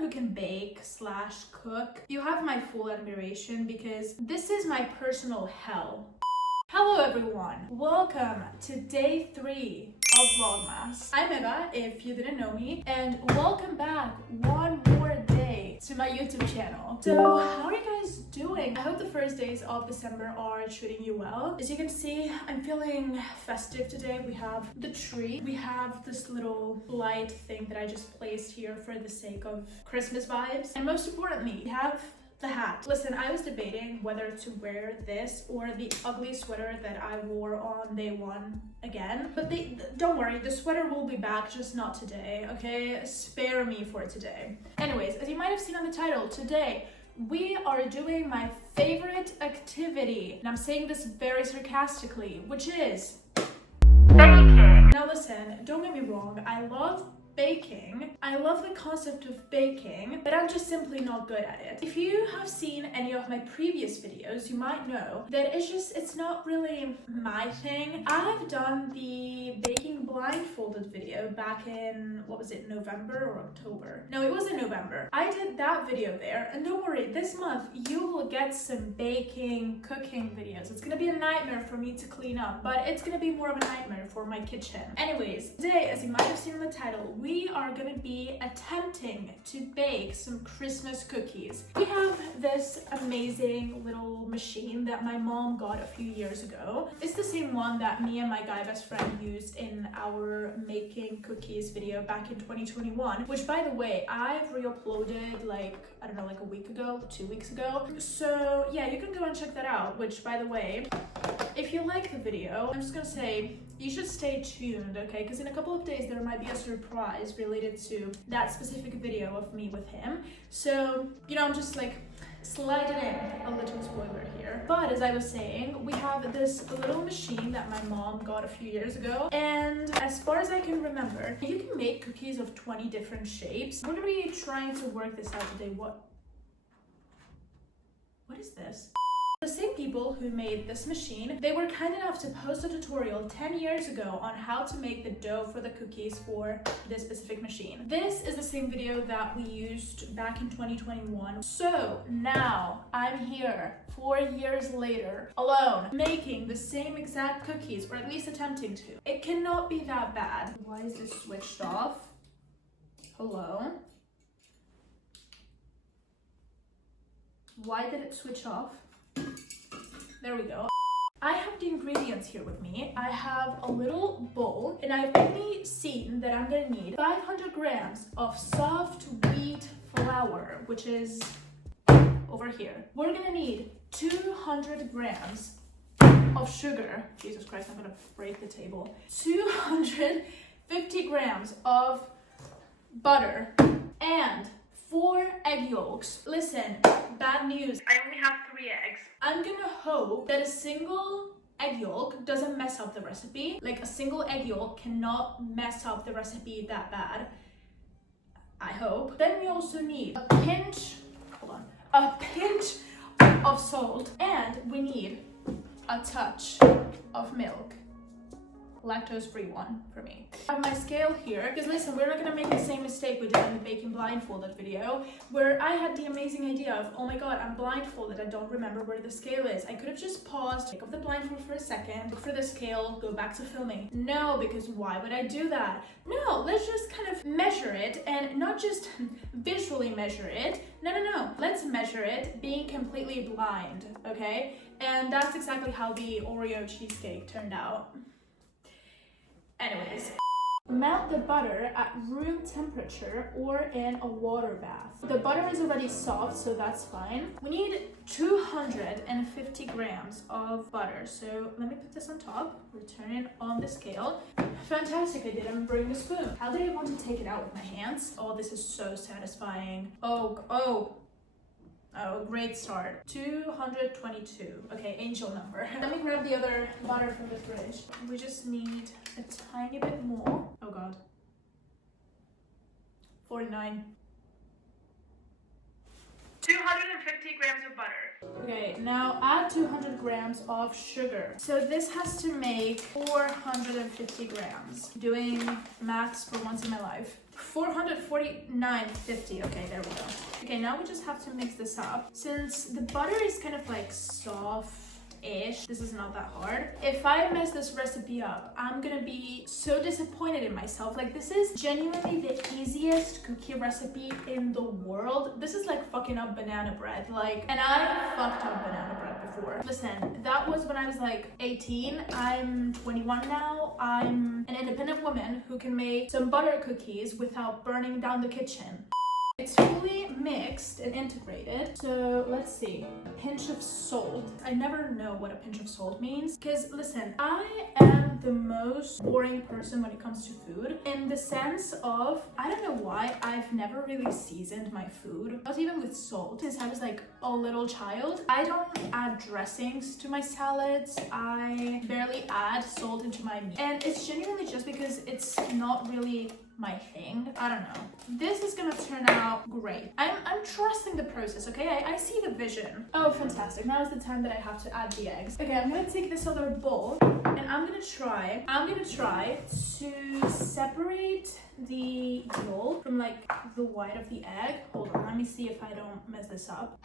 who can bake slash cook, you have my full admiration because this is my personal hell. Hello everyone, welcome to day 3 of Vlogmas. I'm Eva, if you didn't know me, and welcome back one more day to my YouTube channel. So how are you guys doing? I hope the first days of December are treating you well. As you can see, I'm feeling festive today. We have the tree, we have this little light thing that I just placed here for the sake of Christmas vibes, and most importantly, we have the hat. Listen, I was debating whether to wear this or the ugly sweater that I wore on day 1 again. But don't worry, the sweater will be back, just not today, okay? Spare me for today. Anyways, as you might have seen on the title, today we are doing my favorite activity. And I'm saying this very sarcastically, which is baking. Now listen, don't get me wrong, I love baking. I love the concept of baking, but I'm just simply not good at it. If you have seen any of my previous videos, you might know that it's not really my thing. I've done the baking blindfolded video back in, what was it, November or October? No, it was in November. I did that video there, and don't worry, this month you will get some baking, cooking videos. It's gonna be a nightmare for me to clean up, but it's gonna be more of a nightmare for my kitchen. Anyways, today, as you might have seen in the title, we are gonna be attempting to bake some Christmas cookies. We have this amazing little machine that my mom got a few years ago. It's the same one that me and my guy best friend used in our making cookies video back in 2021, which by the way, I've re-uploaded like, I don't know, like a week ago, 2 weeks ago. So yeah, you can go and check that out, which by the way, if you like the video, I'm just gonna say, you should stay tuned, okay? Because in a couple of days, there might be a surprise related to that specific video of me with him. So, you know, I'm just like sliding in a little spoiler here. But as I was saying, we have this little machine that my mom got a few years ago. And as far as I can remember, you can make cookies of 20 different shapes. We're gonna be trying to work this out today. What is this? The same people who made this machine, they were kind enough to post a tutorial 10 years ago on how to make the dough for the cookies for this specific machine. This is the same video that we used back in 2021. So now I'm here 4 years later, alone, making the same exact cookies, or at least attempting to. It cannot be that bad. Why is this switched off? Hello? Why did it switch off? There we go. I have the ingredients here with me. I have a little bowl, and I've only seen that I'm gonna need 500 grams of soft wheat flour, which is over here. We're gonna need 200 grams of sugar. Jesus Christ, I'm gonna break the table. 250 grams of butter, and 4 egg yolks. Listen, bad news, I only have 3 eggs. I'm gonna hope that a single egg yolk doesn't mess up the recipe. Like, a single egg yolk cannot mess up the recipe that bad. I hope. Then we also need a pinch of salt, and we need a touch of milk. Lactose-free one for me. I have my scale here, because listen, we're not gonna make the same mistake we did in the baking blindfolded video, where I had the amazing idea of, oh my god, I'm blindfolded, I don't remember where the scale is. I could have just paused, take off the blindfold for a second, look for the scale, go back to filming. No, because why would I do that? No, let's just kind of measure it, and not just visually measure it. No. Let's measure it being completely blind, okay? And that's exactly how the Oreo cheesecake turned out. Anyways, melt the butter at room temperature or in a water bath. The butter is already soft, so that's fine. We need 250 grams of butter. So let me put this on top, return it on the scale. Fantastic, I didn't bring the spoon. How did I want to take it out with my hands? Oh, this is so satisfying. Oh, great start. 222. Okay, angel number. Let me grab the other butter from the fridge. We just need a tiny bit more. Oh god. 49. 250 grams of butter. Okay, now add 200 grams of sugar. So this has to make 450 grams. Doing maths for once in my life. 449.50. Okay, there we go. Okay, now we just have to mix this up. Since the butter is kind of like soft-ish, this is not that hard. If I mess this recipe up, I'm gonna be so disappointed in myself. Like, this is genuinely the easiest cookie recipe in the world. This is like fucking up banana bread. Like, and I fucked up banana bread before. Listen, that was when I was like 18. I'm 21 now. I'm an independent woman who can make some butter cookies without burning down the kitchen. It's fully mixed and integrated. So let's see. A pinch of salt. I never know what a pinch of salt means. Because listen, I am the most boring person when it comes to food. In the sense of, I don't know why, I've never really seasoned my food. Not even with salt. Since I was like a little child. I don't add dressings to my salads. I barely add salt into my meat. And it's genuinely just because it's not really my thing. I don't know. This is gonna turn out great. I'm trusting the process, okay? I see the vision. Oh, fantastic. Now is the time that I have to add the eggs. Okay, I'm gonna take this other bowl and I'm gonna try to separate the yolk from like the white of the egg. Hold on, let me see if I don't mess this up.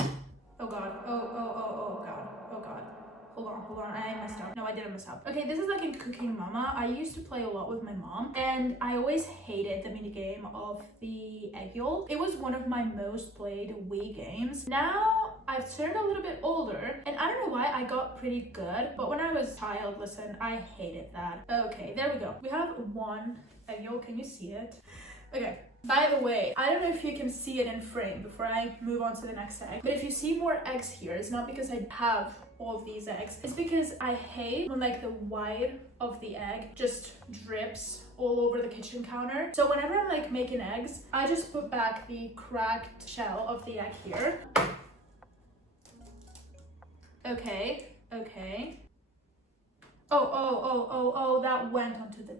Oh god. Oh god. Oh god. Hold on, I messed up. No, I didn't mess up. Okay, this is like in Cooking Mama. I used to play a lot with my mom and I always hated the mini game of the egg yolk. It was one of my most played Wii games. Now I've turned a little bit older and I don't know why I got pretty good, but when I was a child, listen, I hated that. Okay, there we go. We have one egg yolk. Can you see it? Okay. By the way, I don't know if you can see it in frame before I move on to the next egg, but if you see more eggs here, it's not because I have all of these eggs. It's because I hate when like the white of the egg just drips all over the kitchen counter. So whenever I'm like making eggs, I just put back the cracked shell of the egg here. Okay. Oh, that went onto the...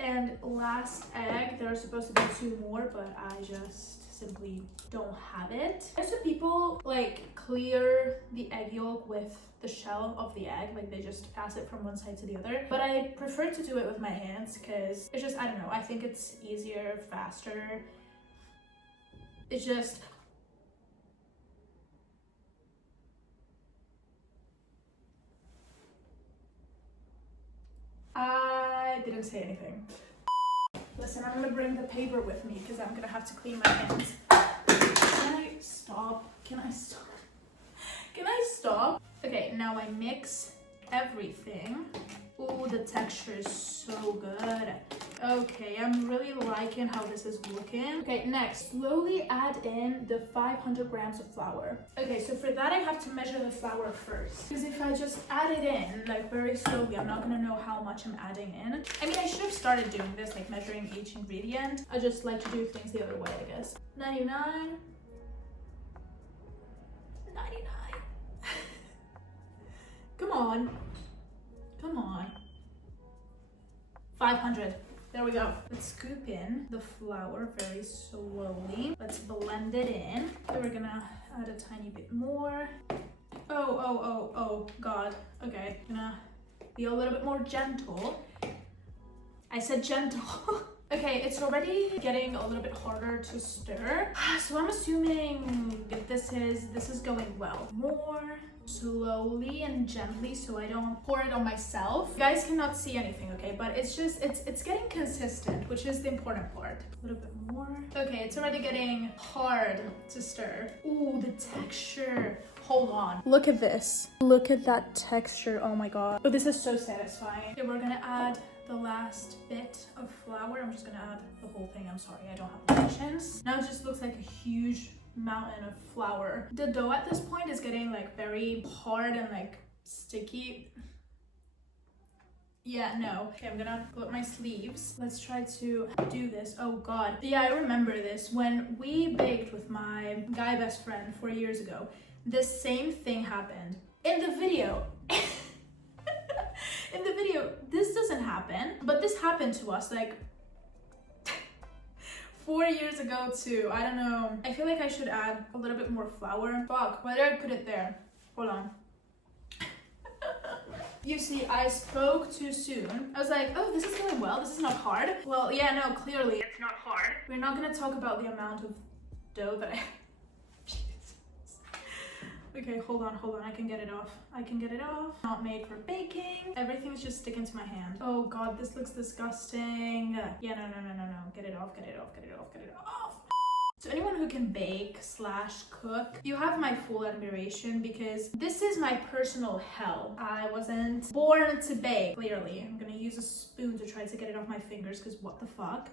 And last egg, there are supposed to be 2 more, but I just simply don't have it. There's some people like clear the egg yolk with the shell of the egg, like they just pass it from one side to the other. But I prefer to do it with my hands because it's just, I don't know, I think it's easier, faster. It's just... I didn't say anything. Listen, I'm gonna bring the paper with me because I'm gonna have to clean my hands. Can I stop? Can I stop? Okay, now I mix everything. Ooh, the texture is so good. Okay, I'm really liking how this is looking. Okay, next, slowly add in the 500 grams of flour. Okay, so for that I have to measure the flour first. Because if I just add it in, like very slowly, I'm not gonna know how much I'm adding in. I mean, I should have started doing this, like measuring each ingredient. I just like to do things the other way, I guess. 99. 99. Come on. 500. There we go. Let's scoop in the flour very slowly. Let's blend it in. Then we're gonna add a tiny bit more. Oh, God. Okay, gonna be a little bit more gentle. I said gentle. Okay, it's already getting a little bit harder to stir. So I'm assuming this is going well. More slowly and gently so I don't pour it on myself. You guys cannot see anything, okay? But it's just, it's getting consistent, which is the important part. A little bit more. Okay, it's already getting hard to stir. Ooh, the texture. Hold on. Look at this. Look at that texture. Oh my God. Oh, this is so satisfying. Okay, we're gonna add the last bit of flour. I'm just gonna add the whole thing. I'm sorry, I don't have patience. Now it just looks like a huge mountain of flour. The dough at this point is getting like very hard and like sticky. Yeah, no. Okay, I'm gonna put my sleeves. Let's try to do this. Oh God. Yeah, I remember this. When we baked with my guy best friend 4 years ago, the same thing happened. In the video, this doesn't happen, but this happened to us like 4 years ago too. I don't know. I feel like I should add a little bit more flour. Fuck, why did I put it there? Hold on. You see, I spoke too soon. I was like, oh, this is going well. This is not hard. Well, yeah, no, clearly it's not hard. We're not gonna talk about the amount of dough that I... Okay, hold on. I can get it off. Not made for baking. Everything's just sticking to my hand. Oh God, this looks disgusting. Yeah, no. Get it off. So anyone who can bake / cook, you have my full admiration because this is my personal hell. I wasn't born to bake, clearly. I'm gonna use a spoon to try to get it off my fingers because what the fuck?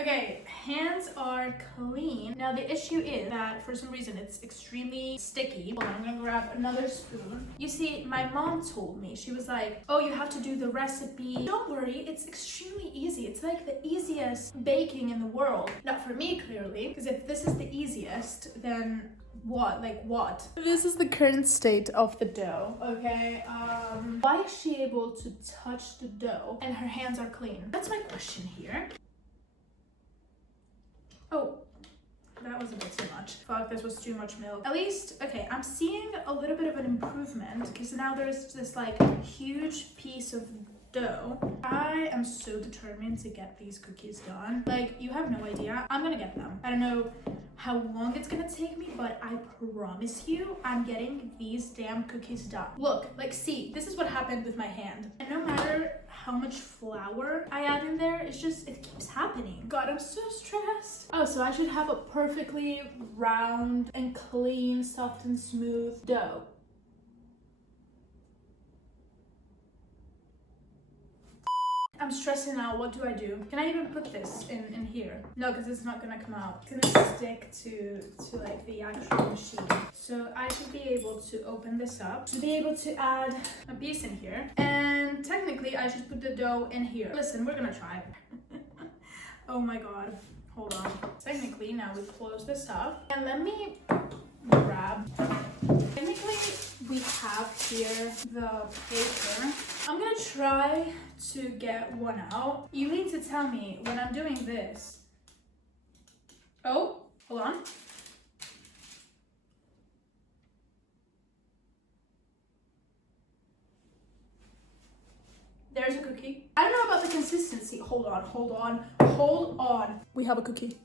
Okay, hands are clean. Now the issue is that for some reason it's extremely sticky. Hold on, I'm gonna grab another spoon. You see, my mom told me, she was like, oh, you have to do the recipe. Don't worry, it's extremely easy. It's like the easiest baking in the world. Not for me, clearly, because if this is the easiest, then what? Like what? This is the current state of the dough, okay? Why is she able to touch the dough and her hands are clean? That's my question here. Oh, that was a bit too much. Fuck, this was too much milk. At least, okay, I'm seeing a little bit of an improvement because now there's this like huge piece of dough. I am so determined to get these cookies done. Like, you have no idea. I'm gonna get them. I don't know how long it's gonna take me, but I promise you, I'm getting these damn cookies done. Look, like, see, this is what happened with my hand. And no matter how much flour I add in there, it keeps happening. God, I'm so stressed. Oh, so I should have a perfectly round and clean, soft and smooth dough. I'm stressing out. What do I do? Can I even put this in here? No, because it's not gonna come out. It's gonna stick to like the actual machine. So I should be able to open this up to be able to add a piece in here. And technically I should put the dough in here. Listen, we're gonna try. Oh my God. Hold on. Technically, now we close this up. And let me grab. Technically, we have here the paper. I'm gonna try to get one out. You need to tell me when I'm doing this. Oh, hold on. There's a cookie. I don't know about the consistency. Hold on. We have a cookie.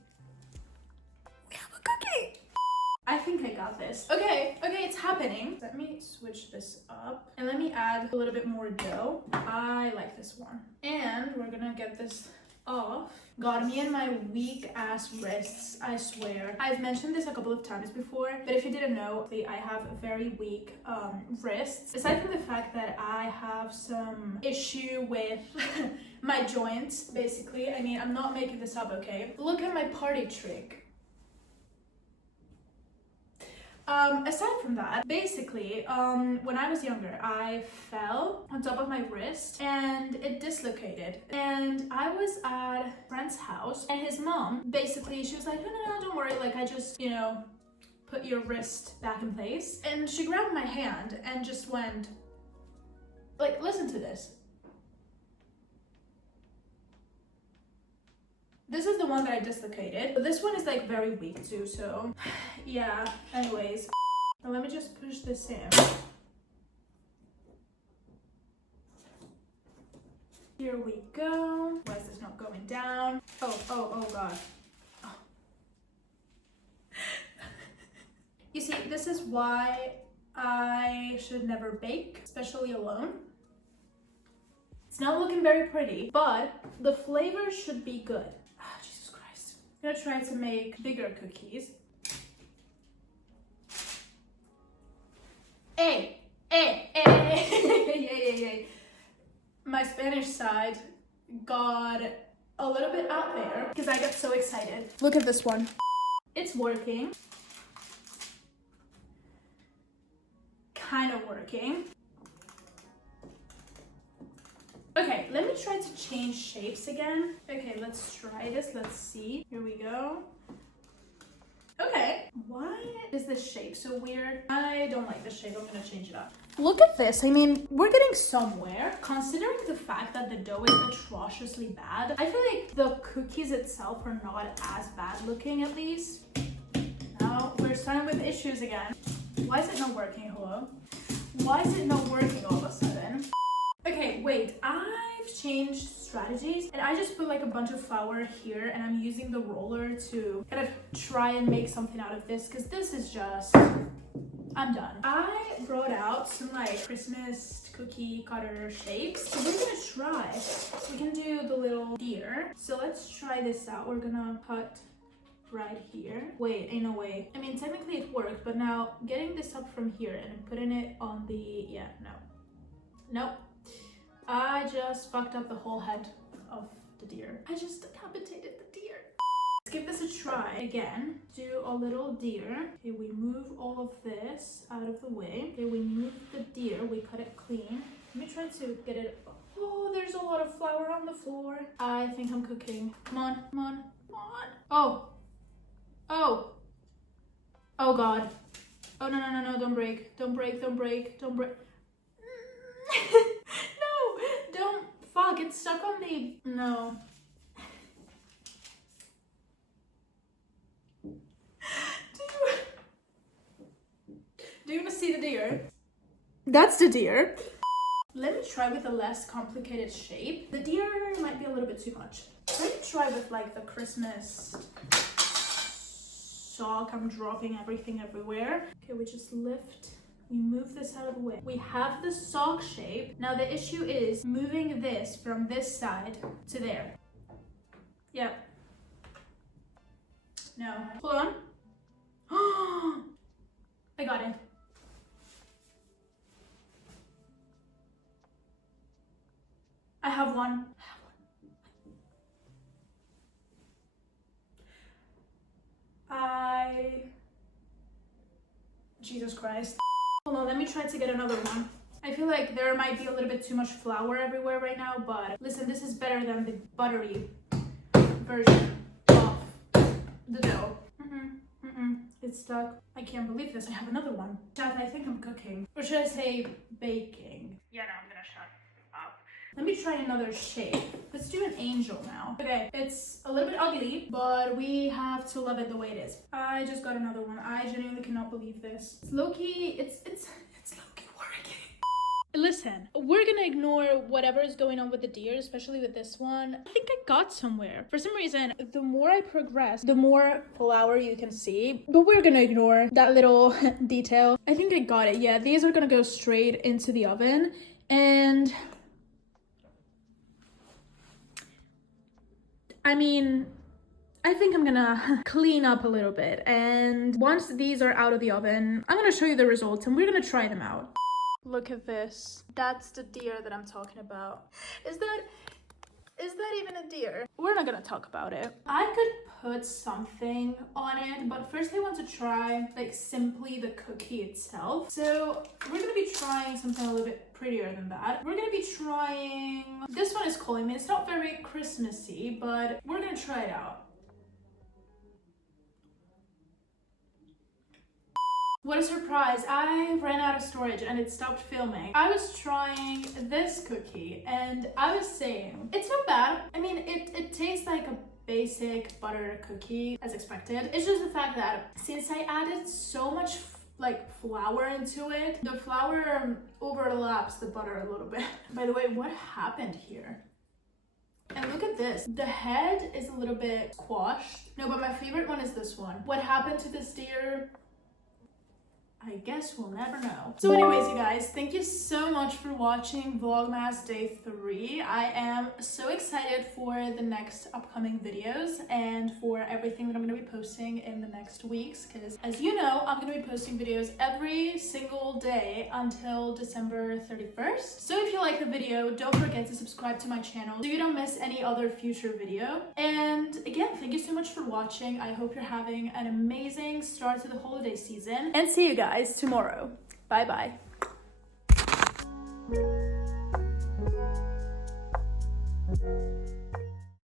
I think I got this. Okay, it's happening. Let me switch this up and let me add a little bit more dough. I like this one. And we're gonna get this off. God, me and my weak ass wrists, I swear. I've mentioned this a couple of times before, but if you didn't know, I have very weak wrists. Aside from the fact that I have some issue with my joints, basically. I mean, I'm not making this up, okay? Look at my party trick. Aside from that, basically, when I was younger, I fell on top of my wrist and it dislocated. And I was at a friend's house and his mom, basically, she was like, no, don't worry. Like, I just, put your wrist back in place. And she grabbed my hand and just went, like, listen to this. This is the one that I dislocated. But this one is like very weak too, so yeah. Anyways, now let me just push this in. Here we go. Why is this not going down? Oh God. Oh. You see, this is why I should never bake, especially alone. It's not looking very pretty, but the flavor should be good. I'm gonna try to make bigger cookies. Hey. Yay. My Spanish side got a little bit out there because I got so excited. Look at this one. It's working. Kind of working. Okay, let me try to change shapes again. Okay, let's try this. Let's see. Here we go. Okay. Why is this shape so weird? I don't like this shape. I'm gonna change it up. Look at this. I mean, we're getting somewhere. Considering the fact that the dough is atrociously bad, I feel like the cookies itself are not as bad looking, at least. Now, we're starting with issues again. Why is it not working? Hello? Why is it not working all of a sudden? wait, I've changed strategies and I just put like a bunch of flour here and I'm using the roller to kind of try and make something out of this because this is just, I'm done. I brought out some like Christmas cookie cutter shapes. So we're gonna try. We can do the little deer. So let's try this out. We're gonna cut right here. Wait, ain't no way. I mean, technically it worked, but now getting this up from here and putting it on the, yeah, no. Nope. I just fucked up the whole head of the deer. I just decapitated the deer. Let's give this a try again. Do a little deer. Okay, we move all of this out of the way. Okay, we move the deer. We cut it clean. Let me try to get it. Oh, there's a lot of flour on the floor. I think I'm cooking. Come on, come on, come on. Oh. Oh. Oh God. Oh, no, no, no, no, don't break. Don't break, don't break, don't break. No, don't. Fuck, it's stuck on the, no. Do you want to see the deer? That's the deer. Let me try with a less complicated shape. The deer might be a little bit too much. Let me try with like the Christmas sock. I'm dropping everything everywhere. Okay, we just lift. We move this out of the way. We have the sock shape. Now the issue is moving this from this side to there. Yep. No. Hold on. I got it. I have one. Jesus Christ. Hold on, let me try to get another one. I feel like there might be a little bit too much flour everywhere right now, but listen, this is better than the buttery version of the dough. It's stuck. I can't believe this. I have another one. Chat, I think I'm cooking. Or should I say baking? Yeah, no, I'm gonna shut up. Let me try another shape. Let's do an angel now. Okay, it's a little bit ugly, but we have to love it the way it is. I just got another one. I genuinely cannot believe this. It's low-key, it's low-key working. Listen, we're gonna ignore whatever is going on with the deer, especially with this one. I think I got somewhere. For some reason, the more I progress, the more flour you can see. But we're gonna ignore that little detail. I think I got it. Yeah, these are gonna go straight into the oven. And I mean, I think I'm gonna clean up a little bit. And once these are out of the oven, I'm gonna show you the results and we're gonna try them out. Look at this. That's the deer that I'm talking about. Is that even a deer? We're not gonna talk about it. I could put something on it, but first I want to try like simply the cookie itself. So we're gonna be trying something a little bit prettier than that. We're gonna be trying, this one is calling me. It's not very Christmassy, but we're gonna try it out. What a surprise, I ran out of storage and it stopped filming. I was trying this cookie and I was saying, it's not bad. I mean, it tastes like a basic butter cookie as expected. It's just the fact that since I added so much like flour into it, the flour overlaps the butter a little bit. By the way, what happened here? And look at this. The head is a little bit squashed. No, but my favorite one is this one. What happened to this deer? I guess we'll never know. So anyways, you guys, thank you so much for watching Vlogmas Day 3. I am so excited for the next upcoming videos and for everything that I'm going to be posting in the next weeks, because as you know, I'm going to be posting videos every single day until December 31st. So if you like the video, don't forget to subscribe to my channel so you don't miss any other future video. And again, thank you so much for watching. I hope you're having an amazing start to the holiday season, and see you guys tomorrow. Bye bye.